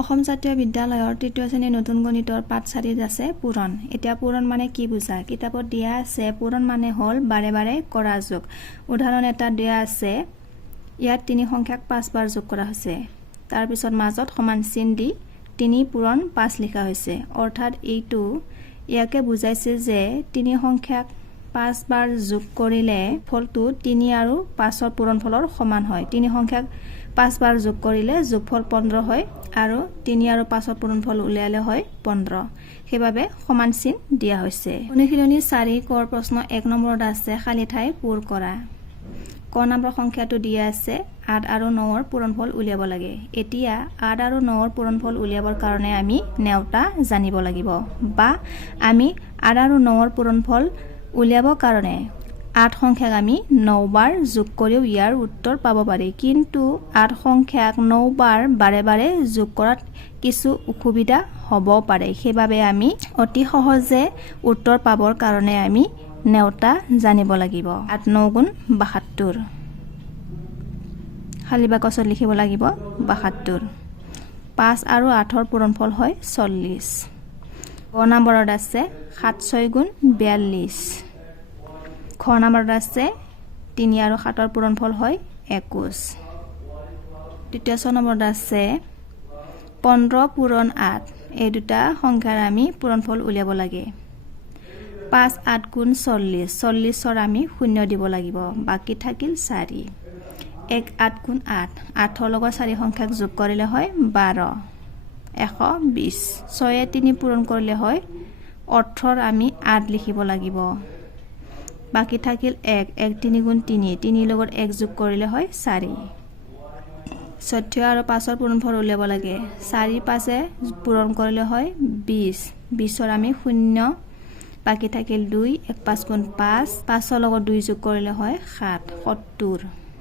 অসম জাতীয় বিদ্যালয়ৰ তৃতীয় শ্ৰেণীৰ নতুন গণিতৰ পাঠ 4 আছে পূৰণ। এতিয়া পূৰণ মানে কি বুজা? কিতাপত দিয়া আছে পূৰণ মানে হ'ল বাৰে বাৰে কৰা যোগ। উদাহৰণ এটা দিয়া আছে, ইয়াত 3 সংখ্যাক 5 বাৰ যোগ কৰা হৈছে। তাৰ পিছত মাজত সমান চিন দি 3 পূৰণ 5 লিখা হৈছে। অৰ্থাৎ এইটো ইয়াকে বুজাইছে যে 3 সংখ্যাক 5 বাৰ যোগ কৰিলে ফলটো 3 আৰু 5ৰ পূৰণফলৰ সমান হয়। 3 সংখ্যাক 5 বাৰ যোগ কৰিলে যোগফল 15 হয় আৰু 3 আৰু 5ৰ পূৰণফল উলিয়ালে হয় 15। সেইবাবে সমান চিন দিয়া হৈছে। অনুশীলনী 4 কৰ প্ৰশ্ন 1 নম্বৰত আছে খালী ঠাই পূৰ কৰা। ক নম্বৰ সংখ্যাটো দিয়া আছে 8 আৰু 9ৰ পূৰণফল উলিয়াব লাগে। এতিয়া 8 আৰু 9ৰ পূৰণফল উলিয়াবৰ কাৰণে আমি নেওতা জানিব লাগিব, বা আমি 8 আৰু 9ৰ পূৰণফল উলিয়াবৰ কাৰণে 8 সংখ্যাক আমি 9 বাৰ যোগ কৰিও ইয়াৰ উত্তৰ পাব পাৰি। কিন্তু 8 সংখ্যাক 9 বাৰ বাৰে বাৰে যোগ কৰাত কিছু অসুবিধা হ'ব পাৰে। সেইবাবে আমি অতি সহজে উত্তৰ পাবৰ কাৰণে আমি নেওতা জানিব লাগিব। 8 9 গুণ 72, খালী বাকচত লিখিব লাগিব 72। 5 আৰু 8ৰ পূৰণফল হয় 40। ক নম্বৰত আছে 7 6 গুণ 42। খ নম্বৰত আছে 3 আৰু 7ৰ পূৰণফল হয় 21। তৃতীয় নম্বৰত আছে 15 পূৰণ 8। এই দুটা সংখ্যাৰ আমি পূৰণফল উলিয়াব লাগে। 5 8 গুণ 40, 40ৰ আমি 0 দিব লাগিব, বাকী থাকিল 4। 1 8 গুণ 8, 8ৰ লগত 4 সংখ্যাক যোগ কৰিলে হয় 12, 120। 6 3 পূৰণ কৰিলে হয় 18ৰ আমি 8 লিখিব লাগিব, বাকী থাকিল 1 1 3 গুণ 3, 3 লগত 1 যোগ কৰিলে হয় 4। 14 আৰু 5ৰ পূৰণফল উলিয়াব লাগে। 4 5 পূৰণ কৰিলে হয় 20, 20ৰ আমি 0, বাকী থাকিল 2 1 5 গুণ 5, 5ৰ লগত 2 যোগ কৰিলে হয় 7 70।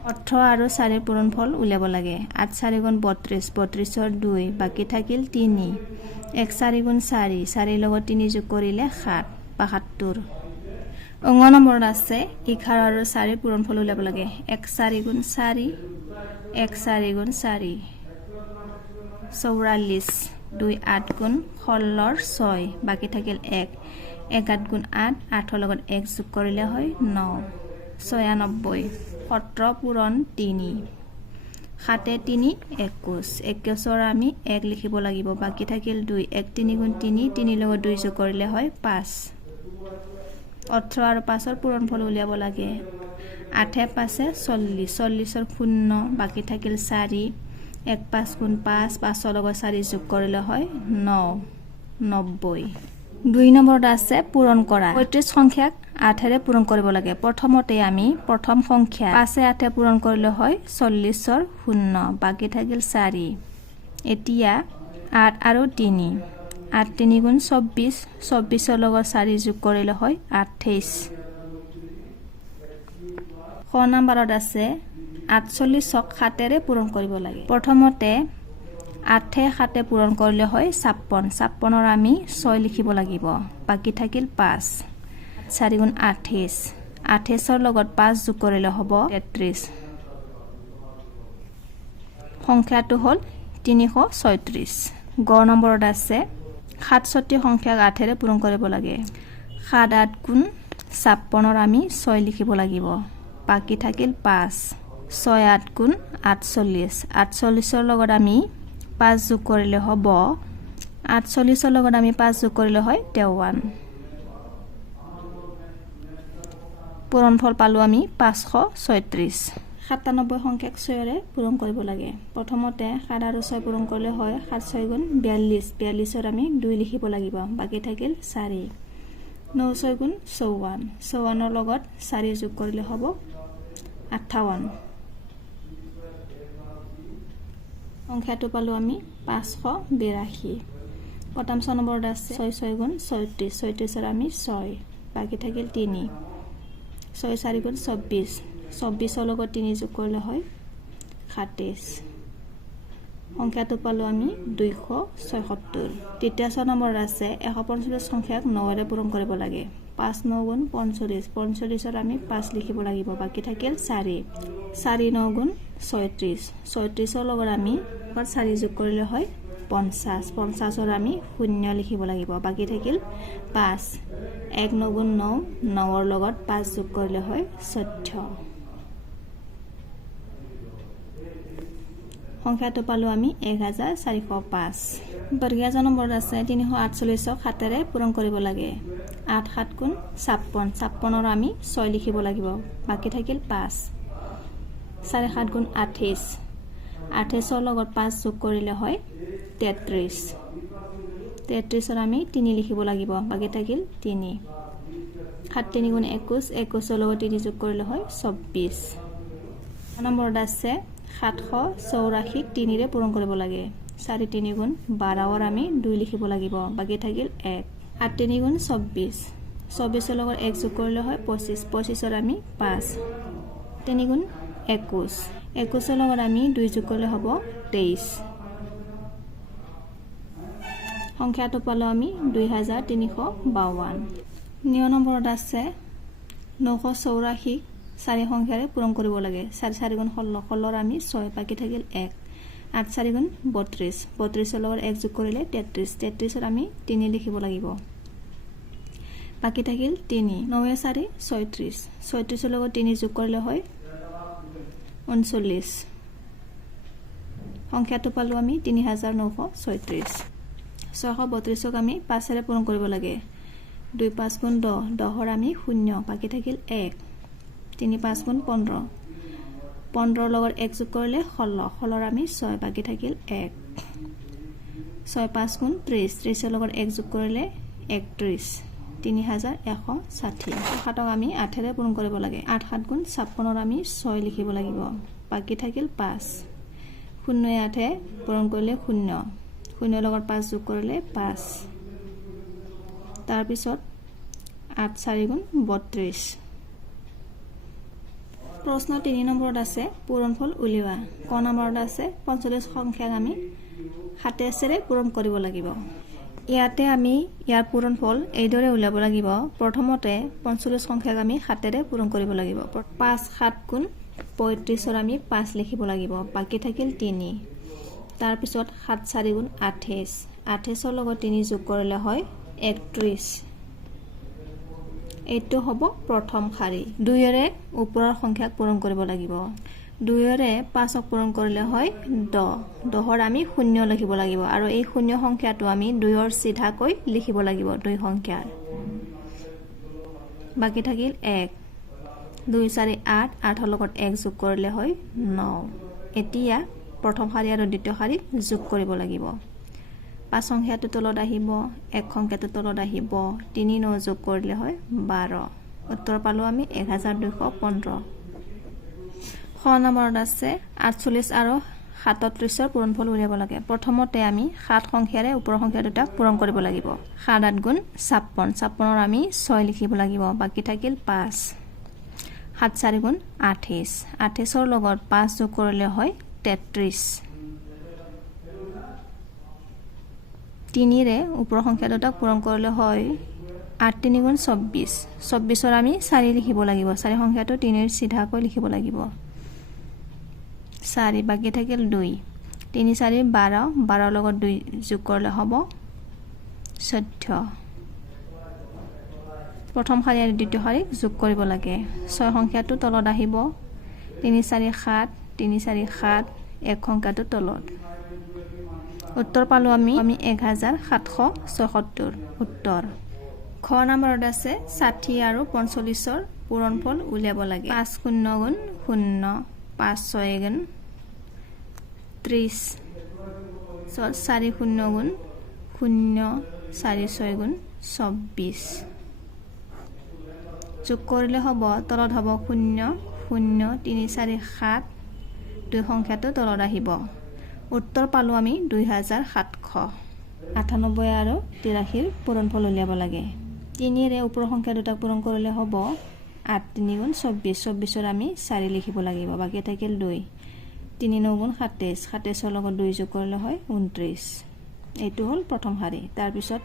18 আৰু 4ৰ পূৰণফল উলিয়াব লাগে। 8 4 গুণ 32, 32ৰ 2, বাকী থাকিল 3, 1 4 গুণ 4, 4ৰ লগত 3 যোগ কৰিলে 7 72। 9 নম্বৰত আছে 11 আৰু 4ৰ পূৰণফল উলিয়াব লাগে। 1 4 গুণ 4, 1 4 গুণ 4, 44। 2 8 গুণ 16ৰ 6, বাকী থাকিল 1, 1 8 গুণ 8, 8ৰ লগত 1 যোগ কৰিলে হয় 9 96। 17 পূৰণ 3, 7 3 21, 21ৰ আমি 1 লিখিব লাগিব, বাকী থাকিল 2, 1 3 গুণ 3, 3ৰ লগত 2 যোগ কৰিলে হয় 5। 18 আৰু 5ৰ পূৰণফল উলিয়াব লাগে। 8 5 40, 40ৰ 0, বাকী থাকিল 4, 1 5 গুণ 5, 5ৰ লগত 4 যোগ কৰিলে হয় 9 90। 2 নম্বৰত আছে পূৰণ কৰা। 35 সংখ্যাক 8ৰে পূৰণ কৰিব লাগে। প্ৰথমতে আমি প্ৰথম সংখ্যা 5 8 পূৰণ কৰিলে হয় 40ৰ 0, বাকী থাকিল 4। এতিয়া 8 আৰু 3, 8 3 গুণ 24, 24ৰ লগত 4 যোগ কৰিলে হয় 28। খ নম্বৰত আছে 48ক 7ৰে পূৰণ কৰিব লাগে। প্ৰথমতে 8 7 পূৰণ কৰিলে হয় 56, 56ৰ আমি 6 লিখিব লাগিব, বাকী থাকিল 5। 4 গুণ 28, 28ৰ লগত 5 যোগ কৰিলে হ'ব 33। সংখ্যাটো হ'ল 336। গ নম্বৰত আছে 67 সংখ্যাক 8ৰে পূৰণ কৰিব লাগে। 7 8 গুণ 56ৰ আমি 6 লিখিব লাগিব, বাকী থাকিল 5। 6 8 গুণ 48, 48ৰ লগত আমি 5 যোগ কৰিলে হ'ব 48ৰ লগত আমি 5 যোগ কৰিলে হয় 53। পূৰণফল পালোঁ আমি 536। 97 সংখ্যাক 6ৰে পূৰণ কৰিব লাগে। প্ৰথমতে 7 আৰু 6 পূৰণ কৰিলে হয় 7 6 গুণ 42, 42ৰ আমি 2 লিখিব লাগিব, বাকী থাকিল 4। 9 6 গুণ 54, 54ৰ লগত 4 যোগ কৰিলে হ'ব 58। সংখ্যাটো পালোঁ আমি 582। প্ৰথম নম্বৰত আছে 6 6 গুণ 36, 36ৰ আমি 6, বাকী থাকিল 3। 6 4 গুণ 24, 24ৰ লগত 3 যোগ কৰিলে হয় 28। সংখ্যাটো পালোঁ আমি 276। তৃতীয় নম্বৰত আছে 145 সংখ্যাক 9ৰে পূৰণ কৰিব লাগে। 5 9 গুণ 45, 45ৰ আমি 5 লিখিব লাগিব, বাকী থাকিল 4। 4 9 গুণ 36, 36ৰ লগত আমি 4 যোগ কৰিলে হয় 50 50ৰ আমি শূন্য লিখিব লাগিব বাকি থাকিল 5 1 9 গুণ 9 9ৰ লগত 5 যোগ কৰিলে হয় 14 সংখ্যাটো পালো আমি 1405 বৰ্গীয় নম্বৰত আছে 348ক 7ৰে পূৰণ কৰিব লাগে 8 7 গুণ 56 56ৰ আমি 6 লিখিব লাগিব বাকি থাকিল 5 4 7 গুণ 28 28ৰ লগত 5 যোগ কৰিলে হয় 33 33ৰ আমি 3 লিখিব লাগিব বাকি থাকিল 3 7 3 গুণ 21 21ৰ লগত 3 যোগ কৰিলে হয় 24 নম্বৰত আছে 784ক 3ৰে পূৰণ কৰিব লাগে 4 3 গুণ 12ৰ আমি 2 লিখিব লাগিব বাকি থাকিল 1 8 3 গুণ 24 24ৰ লগত 1 যোগ কৰিলে হয় 25 25ৰ আমি 5 3 গুণ 21 21ৰ লগত আমি 2 যোগ কৰিলে হ'ব 23 সংখ্যাটো পালো আমি 2352 9 নম্বৰত আছে 984ক 4 সংখ্যাৰে পূৰণ কৰিব লাগে 4 4 গুণ 16 16ৰ আমি 6 বাকি থাকিল 1 8 4 গুণ 32 32ৰ লগত 1 যোগ কৰিলে 33 33ৰ আমি 3 লিখিব লাগিব বাকি থাকিল 3 9 4 36 36ৰ লগত 3 যোগ কৰিলে হয় 39 সংখ্যাটো পালো আমি 3936 632ক আমি 5ৰে পূৰণ কৰিব লাগে 2 5 গুণ 10 10ৰ আমি 0 বাকি থাকিল 1 3 5 গুণ 15 15ৰ লগত 1 যোগ কৰিলে 16 16ৰ আমি 6 বাকি থাকিল 1 6 5 গুণ 30 30ৰ লগত 1 যোগ কৰিলে 31 3160 7ক আমি 8ৰে পূৰণ কৰিব লাগে 8 7 গুণ 56ৰ আমি 6 লিখিব লাগিব বাকি থাকিল 5 0 8 পূৰণ কৰিলে 0 0ৰ লগত 5 যোগ কৰিলে 5 তাৰ পিছত 8 4 গুণ 32 প্ৰশ্ন 3 নম্বৰত আছে পূৰণফল উলিওৱা ক নম্বৰত আছে 45 সংখ্যাক আমি 7ৰে পূৰণ কৰিব লাগিব ইয়াতে আমি ইয়াৰ পূৰণফল এইদৰে উলিয়াব লাগিব প্ৰথমতে 45 সংখ্যাক আমি 7ৰে পূৰণ কৰিব লাগিব 5 7 গুণ 35ৰ আমি 5 লিখিব লাগিব বাকি থাকিল 3 তাৰ পিছত 7 4 গুণ 28 28ৰ লগত 3 যোগ কৰিলে হয় 31 এইটো হ'ব প্ৰথম শাৰী 2ৰে ওপৰৰ সংখ্যাক পূৰণ কৰিব লাগিব 2ৰে 5ক পূৰণ কৰিলে হয় 10 10ৰ আমি 0 লিখিব লাগিব আৰু এই 0 সংখ্যাটো আমি 2ৰ চিধাকৈ লিখিব লাগিব 2 সংখ্যাৰ বাকি থাকিল 1 2 4 8 8ৰ লগত 1 যোগ কৰিলে হয় 9 এতিয়া প্ৰথম শাৰী আৰু দ্বিতীয় শাৰীত যোগ কৰিব লাগিব 5 সংখ্যাটো তলত আহিব 1 সংখ্যাটো তলত আহিব 3 9 যোগ কৰিলে হয় 12 উত্তৰ পালো আমি 1215 খ নম্বৰত আছে 48 আৰু 37ৰ পূৰণফল উলিয়াব লাগে প্ৰথমতে আমি 7 সংখ্যাৰে ওপৰৰ সংখ্যা দুটাক পূৰণ কৰিব লাগিব 7 8 গুণ 56 56ৰ আমি 6 লিখিব লাগিব বাকি থাকিল 5 7 4 গুণ 28 28ৰ লগত 5 যোগ কৰিলে হয় 33 3ৰে ওপৰৰ সংখ্যা দুটাক পূৰণ কৰিলে হয় 8 3 গুণ 24 24ৰ আমি 4 লিখিব লাগিব 4 সংখ্যাটো 3ৰ চিধাকৈ লিখিব লাগিব 4 বাকি থাকিল 2 3 4 12 12ৰ লগত 2 যোগ কৰিলে হ'ব 14 প্ৰথম শাৰী আৰু দ্বিতীয় শাৰীক যোগ কৰিব লাগে 6 সংখ্যাটো তলত আহিব 3 4 7 3 4 7 1 সংখ্যাটো তলত উত্তৰ পালো আমি 1776 উত্তৰ খ নম্বৰত আছে 60 আৰু 45ৰ পূৰণফল উলিয়াব লাগে 5 0 গুণ 0 5 6 গুণ 30 4 0 গুণ 0 4 6 গুণ 24 যোগ কৰিলে হ'ব তলত হ'ব 0 0 3 4 7 2 সংখ্যাটো তলত আহিব উত্তৰ পালো আমি 2798 আৰু 83ৰ পূৰণফল উলিয়াব লাগে 3ৰে ওপৰৰ সংখ্যা দুটাক পূৰণ কৰিলে হ'ব 8 3 গুণ 24 24ৰ আমি 4 লিখিব লাগিব বাকি থাকিল 2 3 9 গুণ 27 27ৰ লগত 2 যোগ কৰিলে হয় 29 এইটো হ'ল প্ৰথম শাৰী তাৰ পিছত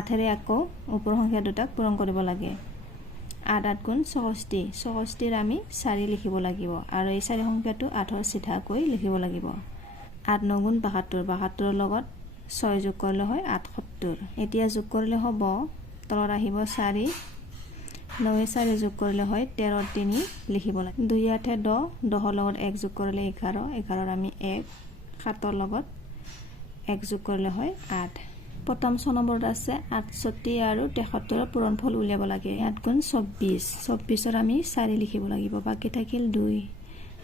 8ৰে আকৌ ওপৰৰ সংখ্যা দুটাক পূৰণ কৰিব লাগে 8 8 গুণ 64 64ৰ আমি 4 লিখিব লাগিব আৰু এই 4 সংখ্যাটো 8ৰ চিধাকৈ লিখিব লাগিব 8 9 গুণ 72 72ৰ লগত 6 যোগ কৰিলে হয় 78 এতিয়া যোগ কৰিলে হ'ব তলত আহিব 4 9 4 যোগ কৰিলে হয় 13 3 লিখিব লাগে 2 8 10 10 লগত 1 যোগ কৰিলে 11 11 আমি 1 7 লগত 1 যোগ কৰিলে হয় 8 প্ৰথম 6 নম্বৰত আছে 68 আৰু 73 ৰ পূৰণফল উলিয়াব লাগে 8 গুণ 24 24 আমি 4 লিখিব লাগিব বাকি থাকিল 2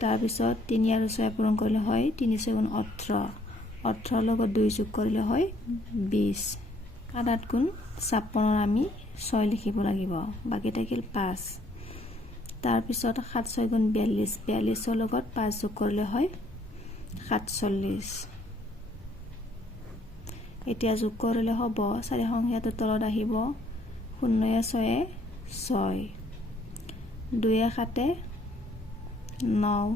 তাৰ পিছত 3 আৰু 6 পূৰণ কৰিলে হয় 3 6 গুণ 18 18 লগত 2 যোগ কৰিলে হয় 20 8 গুণ 56 আমি 6 লিখিব লাগিব বাকি থাকিল 5 তাৰ পিছত 7 6 গুণ 42 42 লগত 5 যোগ কৰিলে হয় 47 এতিয়া যোগ কৰিলে হ'ব 4 সংখ্যাটো তলত আহিব 0 6 6 2 7 9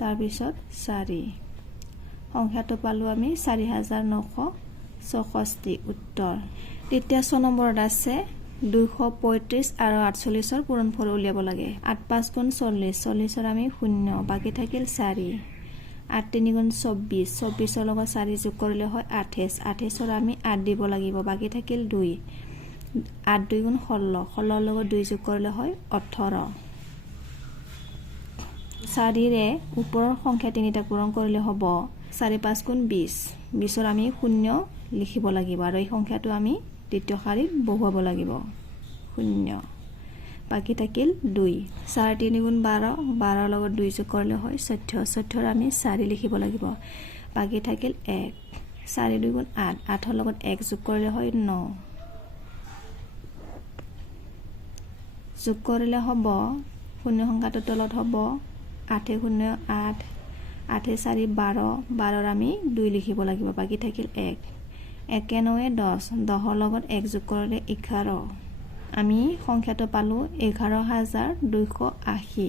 তাৰ পিছত 4 সংখ্যাটো পালো আমি 4964 উত্তৰ তৃতীয় 6 নম্বৰত আছে 235 আৰু 48 ৰ পূৰণফল উলিয়াব লাগে 8 5 গুণ 40 40 ৰ আমি 0 বাকি থাকিল 4 8 3 গুণ 24 24 ৰ লগত 4 যোগ কৰিলে হয় 28 28 ৰ আমি 8 দিব লাগিব বাকি থাকিল 2 8 2 গুণ 16 16 ৰ লগত 2 যোগ কৰিলে হয় 18 4 ৰে ওপৰৰ সংখ্যা তিনিটা পূৰণ কৰিলে হ'ব 4 5 গুণ 20 20 ৰ আমি 0 লিখিব লাগিব আৰু এই সংখ্যাটো আমি দ্বিতীয় শাৰীত বহুৱাব লাগিব 0 বাকি থাকিল 2 4 3 গুণ 12 12 ৰ লগত 2 যোগ কৰিলে হয় 14 14 ৰ আমি 4 লিখিব লাগিব বাকি থাকিল 1 4 2 গুণ 8 8 ৰ লগত 1 যোগ কৰিলে হয় 9 যোগ কৰিলে হ'ব শূন্য সংখ্যাটো তলত হ'ব 8 0 8 8 4 12 12 ৰ আমি 2 লিখিব লাগিব বাকি থাকিল 1 1 9 10 10 ৰ লগত 1 যোগ কৰিলে 11 আমি সংখ্যাটো পালো 11280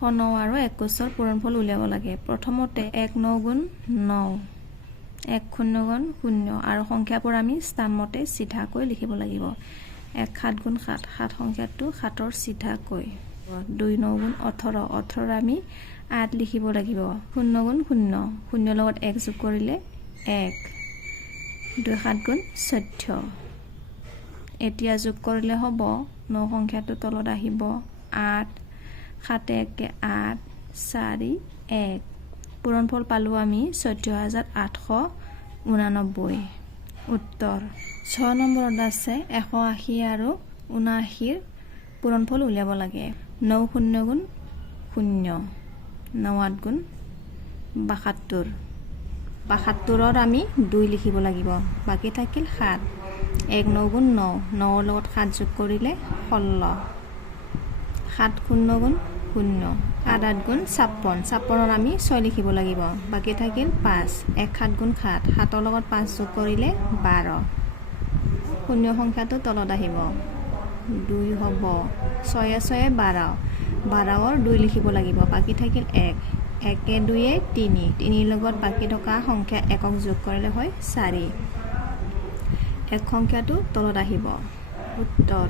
9 আৰু 21 ৰ পূৰণফল উলিয়াব লাগে প্ৰথমতে 1 9 গুণ 9 1 0 গুণ 0 আৰু সংখ্যাবোৰ আমি স্থানমতে চিধাকৈ লিখিব লাগিব 1 7 গুণ 7 7 সংখ্যাটো 7 ৰ চিধাকৈ 2 9 গুণ 18 18 আমি 8 লিখিব লাগিব 0 গুণ 0 0 লগত 1 যোগ কৰিলে 1 2 7 গুণ 14 এতিয়া যোগ কৰিলে হ'ব 9 সংখ্যাটো তলত আহিব 8 7 1 8 4 1 পূৰণফল পালো আমি 14889 উত্তৰ 6 নম্বৰত আছে 180 আৰু 79 ৰ পূৰণফল উলিয়াব লাগে 9 0 গুণ 0 9 8 গুণ 72 72 ৰ আমি 2 লিখিব লাগিব বাকি থাকিল 7 1 9 গুণ 9 9 ৰ লগত 7 যোগ কৰিলে 16 7 0 গুণ 0 8 8 গুণ 56 56 ৰ আমি 6 লিখিব লাগিব বাকি থাকিল 5 1 7 গুণ 7 7 ৰ লগত 5 যোগ কৰিলে 12 শূন্য সংখ্যাটো তলত আহিব 2 হ'ব 6 6 12 12 ৰ 2 লিখিব লাগিব বাকি থাকিল 1 1 2 3 3 লগত বাকি থকা সংখ্যা একক যোগ কৰিলে হয় 4 এক সংখ্যাটো তলত আহিব উত্তৰ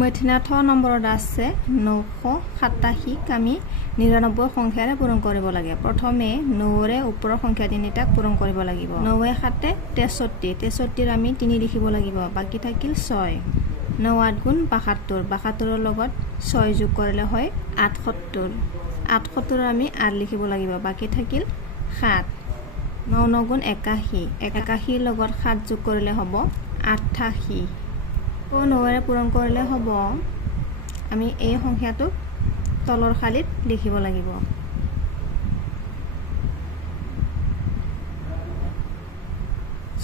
মধ্যনাথ নম্বৰত আছে 987 আমি 99 সংখ্যাৰে পূৰণ কৰিব লাগে প্ৰথমে 9 ৰে ওপৰৰ সংখ্যা তিনিটাক পূৰণ কৰিব লাগিব 9 7 63 63 ৰ আমি 3 লিখিব লাগিব বাকি থাকিল 6 9 8 গুণ 72 72 ৰ লগত 6 যোগ কৰিলে হয় 78 78 ৰ আমি 8 লিখিব লাগিব বাকি থাকিল 7 9 9 গুণ 81 81 ৰ লগত 7 যোগ কৰিলে হ'ব 88 ও 9 ৰে পূৰণ কৰিলে হ'ব আমি এই সংখ্যাটো তলৰ খালীত লিখিব লাগিব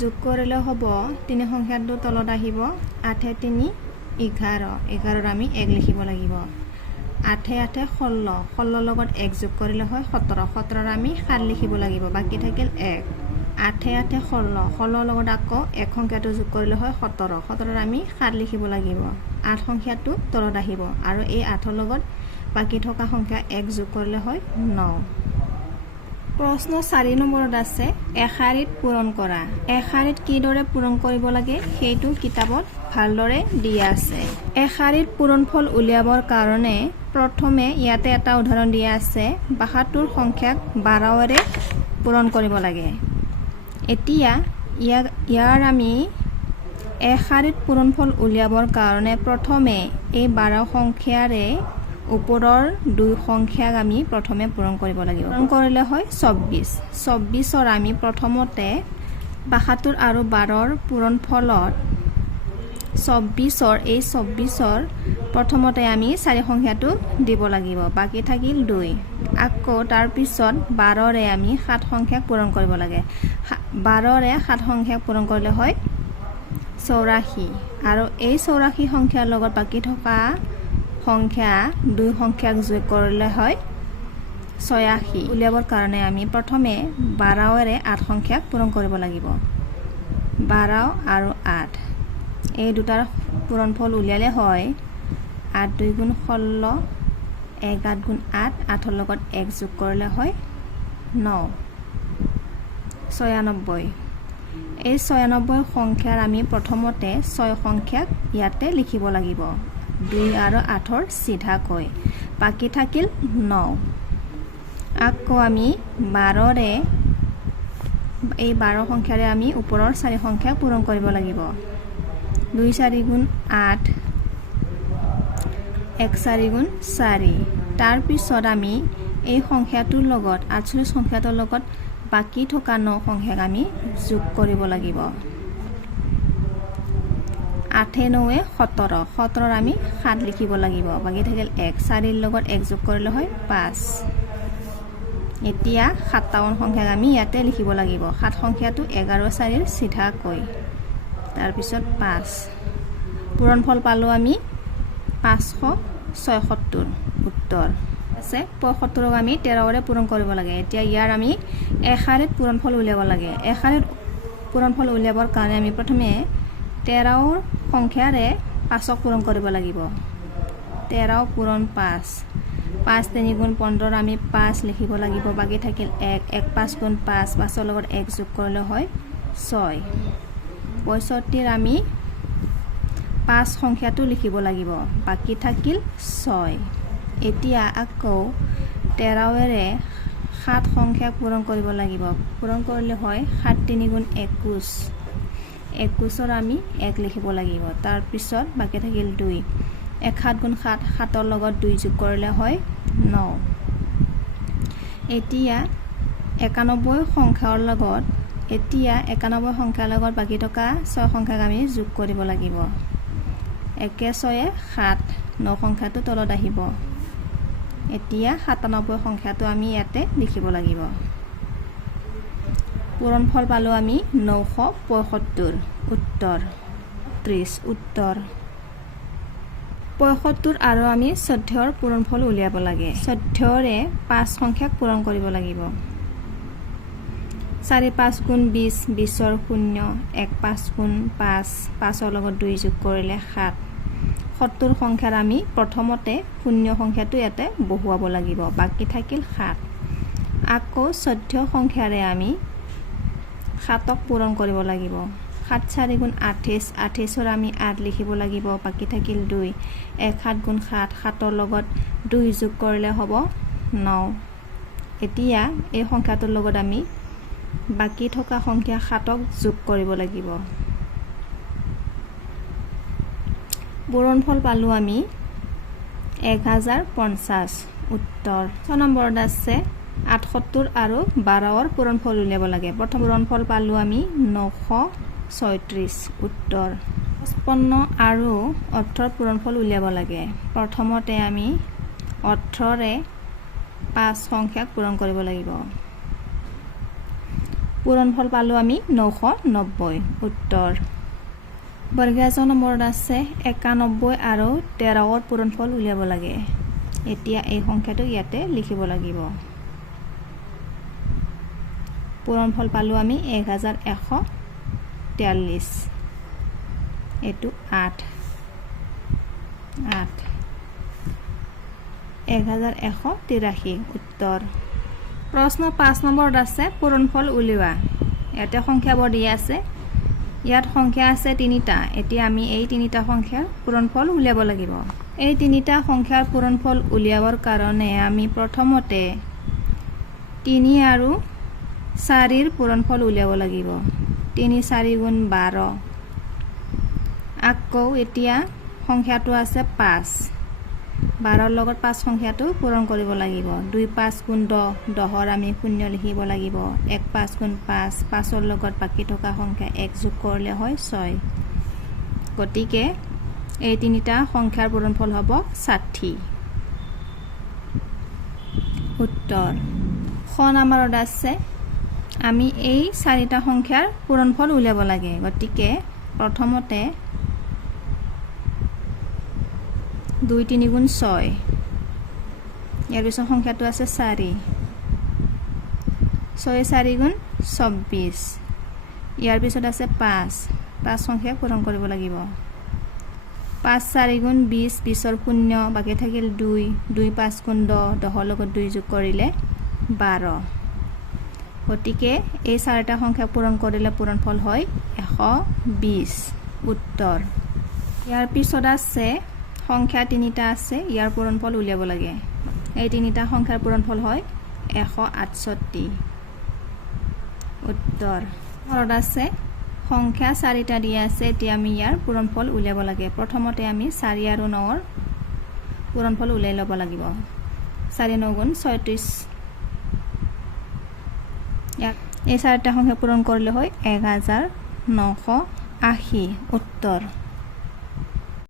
যোগ কৰিলে হ'ব 3 সংখ্যাটো তলত আহিব 8 3 11 11 ৰ আমি 1 লিখিব লাগিব 8 8 16 16 লগত 1 যোগ কৰিলে হয় 17 17 ৰ আমি 7 লিখিব লাগিব বাকি থাকিল 1 8 8 16 16 লগত আকৌ 1 সংখ্যাটো যোগ কৰিলে হয় 17 17 ৰ আমি 7 লিখিব লাগিব 8 সংখ্যাটো তলত আহিব আৰু এই 8 ৰ লগত বাকি থকা সংখ্যা 1 যোগ কৰিলে হয় 9 প্ৰশ্ন 4 নম্বৰত আছে এশাৰীত পূৰণ কৰা এশাৰীত কিদৰে পূৰণ কৰিব লাগে সেইটো কিতাপত ভালদৰে দিয়া আছে এশাৰীত পূৰণফল উলিয়াবৰ কাৰণে প্ৰথমে ইয়াতে এটা উদাহৰণ দিয়া আছে 72 সংখ্যাক 12 ৰে পূৰণ কৰিব লাগে এতিয়া ইয়াৰ আমি এক শাৰীত পূৰণফল উলিয়াবৰ কাৰণে প্ৰথমে এই 12 সংখ্যাৰে ওপৰৰ 2 সংখ্যাক আমি প্ৰথমে পূৰণ কৰিব লাগিব। পূৰণ কৰিলে হয় 24। 24ৰ আমি প্ৰথমতে 72 আৰু 12ৰ পূৰণফলত 24ৰ প্ৰথমতে আমি 4 সংখ্যাটো দিব লাগিব, বাকী থাকিল 2। আকৌ তাৰপিছত 12ৰে আমি 7 সংখ্যাক পূৰণ কৰিব লাগে। 12ৰে 7 সংখ্যাক পূৰণ কৰিলে হয় 84, আৰু এই 84 সংখ্যাৰ লগত বাকী থকা সংখ্যা 2 সংখ্যাক যোগ কৰিলে হয় 86। উলিয়াবৰ কাৰণে আমি প্ৰথমে 12ৰে 8 সংখ্যাক পূৰণ কৰিব লাগিব। 12 আৰু 8 এই দুটাৰ পূৰণফল উলিয়ালে হয় 8 2 গুণ 16, 1 8 গুণ 8, 8ৰ লগত 1 যোগ কৰিলে হয় 9, 96। এই 96 সংখ্যাৰ আমি প্ৰথমতে 6 সংখ্যাক ইয়াতে লিখিব লাগিব 2 আৰু 8ৰ চিধাকৈ, বাকী থাকিল 9। আকৌ আমি 12ৰে এই 12 সংখ্যাৰে আমি ওপৰৰ 4 সংখ্যাক পূৰণ কৰিব লাগিব। 2 4 গুণ 8, 1 4 গুণ 4। তাৰপিছত আমি এই সংখ্যাটোৰ লগত 48 সংখ্যাটোৰ লগত বাকী থকা 9 সংখ্যাক আমি যোগ কৰিব লাগিব। 8 9 17, 17ৰ আমি 7 লিখিব লাগিব, বাকী থাকিল 1। 4ৰ লগত 1 যোগ কৰিলে হয় 5। এতিয়া 57 সংখ্যাক আমি ইয়াতে লিখিব লাগিব। 7 সংখ্যাটো 11 4ৰ চিধাকৈ, তাৰপিছত 5। পূৰণফল পালোঁ আমি 576। উত্তৰ আছে 75ক আমি 13ৰে পূৰণ কৰিব লাগে। এতিয়া ইয়াৰ আমি এক শাৰীত পূৰণফল উলিয়াব লাগে। এক শাৰীত পূৰণফল উলিয়াবৰ কাৰণে আমি প্ৰথমে 13ৰ সংখ্যাৰে 5ক পূৰণ কৰিব লাগিব। 13 পূৰণ 5, 5 3 গুণ 15 আমি 5 লিখিব লাগিব, বাকী থাকিল 1। 1 5 গুণ 5, 5ৰ লগত 1 যোগ কৰিলে হয় 6। 65ৰ আমি 5 সংখ্যাটো লিখিব লাগিব, বাকী থাকিল 6। এতিয়া আকৌ 13ৰে 7 সংখ্যাক পূৰণ কৰিব লাগিব। পূৰণ কৰিলে হয় 7 3 গুণ 21, 21ৰ আমি 1 লিখিব লাগিব, তাৰপিছত বাকী থাকিল 2। 1 7 গুণ 7, 7ৰ লগত 2 যোগ কৰিলে হয় 9। এতিয়া 91 সংখ্যাৰ লগত বাকী থকা 6 সংখ্যাক আমি যোগ কৰিব লাগিব। 1 6 7, 9 সংখ্যাটো তলত আহিব। এতিয়া 97 সংখ্যাটো আমি ইয়াতে লিখিব লাগিব। পূৰণফল পালোঁ আমি 975। উত্তৰ 30। উত্তৰ 75 আৰু আমি 14ৰ পূৰণফল উলিয়াব লাগে। 14ৰে 5 সংখ্যাক পূৰণ কৰিব লাগিব। 4 5 গুণ 20, 20ৰ 0, 1 5 গুণ 5, 5ৰ লগত 2 যোগ কৰিলে 7। 70 সংখ্যাৰ আমি প্ৰথমতে 0 সংখ্যাটো ইয়াতে বহুৱাব লাগিব, বাকী থাকিল 7। আকৌ 14 সংখ্যাৰে আমি 7ক পূৰণ কৰিব লাগিব। 7 4 গুণ 28, 28ৰ আমি 8 লিখিব লাগিব, বাকী থাকিল 2। 1 7 গুণ 7, 7ৰ লগত 2 যোগ কৰিলে হ'ব 9। এতিয়া এই সংখ্যাটোৰ লগত আমি বাকী থকা সংখ্যা 7ক যোগ কৰিব লাগিব। পূৰণফল পালোঁ আমি 1050। উত্তৰ 6 নম্বৰত আছে 78 আৰু 12ৰ পূৰণফল উলিয়াব লাগে। প্ৰথম পূৰণফল পালোঁ আমি 936। উত্তৰ 55 আৰু 18ৰ পূৰণফল উলিয়াব লাগে। প্ৰথমতে আমি 18ৰে 5 সংখ্যাক পূৰণ কৰিব লাগিব। পূৰণফল পালোঁ আমি 990। উত্তৰ বৰ্গীয় নম্বৰত আছে 91 আৰু 13ৰ পূৰণফল উলিয়াব লাগে। এতিয়া এই সংখ্যাটো ইয়াতে লিখিব লাগিব। পূৰণফল পালোঁ আমি 1143। এইটো 8 1183। উত্তৰ প্ৰশ্ন 5 নম্বৰত আছে পূৰণফল উলিওৱা। ইয়াতে সংখ্যাবোৰ দিয়া আছে। ইয়াত সংখ্যা আছে 3টা। এতিয়া আমি এই 3টা সংখ্যাৰ পূৰণফল উলিয়াব লাগিব। এই 3টা সংখ্যাৰ পূৰণফল উলিয়াবৰ কাৰণে আমি প্ৰথমতে 3 আৰু 4ৰ পূৰণফল উলিয়াব লাগিব 3 4 গুণ 12 আকৌ এতিয়া সংখ্যাটো আছে 5 12ৰ লগত 5 সংখ্যাটো পূৰণ কৰিব লাগিব 2 5 গুণ 10 10ৰ আমি শূন্য লিখিব লাগিব 1 5 গুণ 5 5ৰ লগত বাকি থকা সংখ্যা 1 যোগ কৰিলে হয় 6 গতিকে এই তিনিটা সংখ্যাৰ পূৰণফল হ'ব 60 উত্তৰ খ নম্বৰত আছে আমি এই চাৰিটা সংখ্যাৰ পূৰণফল উলিয়াব লাগে গতিকে প্ৰথমতে 2 3 গুণ 6 ইয়াৰ পিছত সংখ্যাটো আছে 4 6 4 গুণ 24 ইয়াৰ পিছত আছে 5 সংখ্যা পূৰণ কৰিব লাগিব 5 4 গুণ 20 20ৰ শূন্য বাকি থাকিল 2 2 5 গুণ 10 10ৰ লগত 2 যোগ কৰিলে 12 গতিকে এই চাৰিটা সংখ্যা পূৰণ কৰিলে পূৰণফল হয় 120 উত্তৰ ইয়াৰ পিছত আছে সংখ্যা তিনিটা আছে ইয়াৰ পূৰণফল উলিয়াব লাগে এই তিনিটা সংখ্যাৰ পূৰণফল হয় 168 উত্তৰ ঘৰত আছে সংখ্যা চাৰিটা দিয়া আছে এতিয়া আমি ইয়াৰ পূৰণফল উলিয়াব লাগে প্ৰথমতে আমি 4 আৰু 9ৰ পূৰণফল উলিয়াই ল'ব লাগিব 4 9 গুণ 36 এই চাৰিটা সংখ্যা পূৰণ কৰিলে হয় 1980 উত্তৰ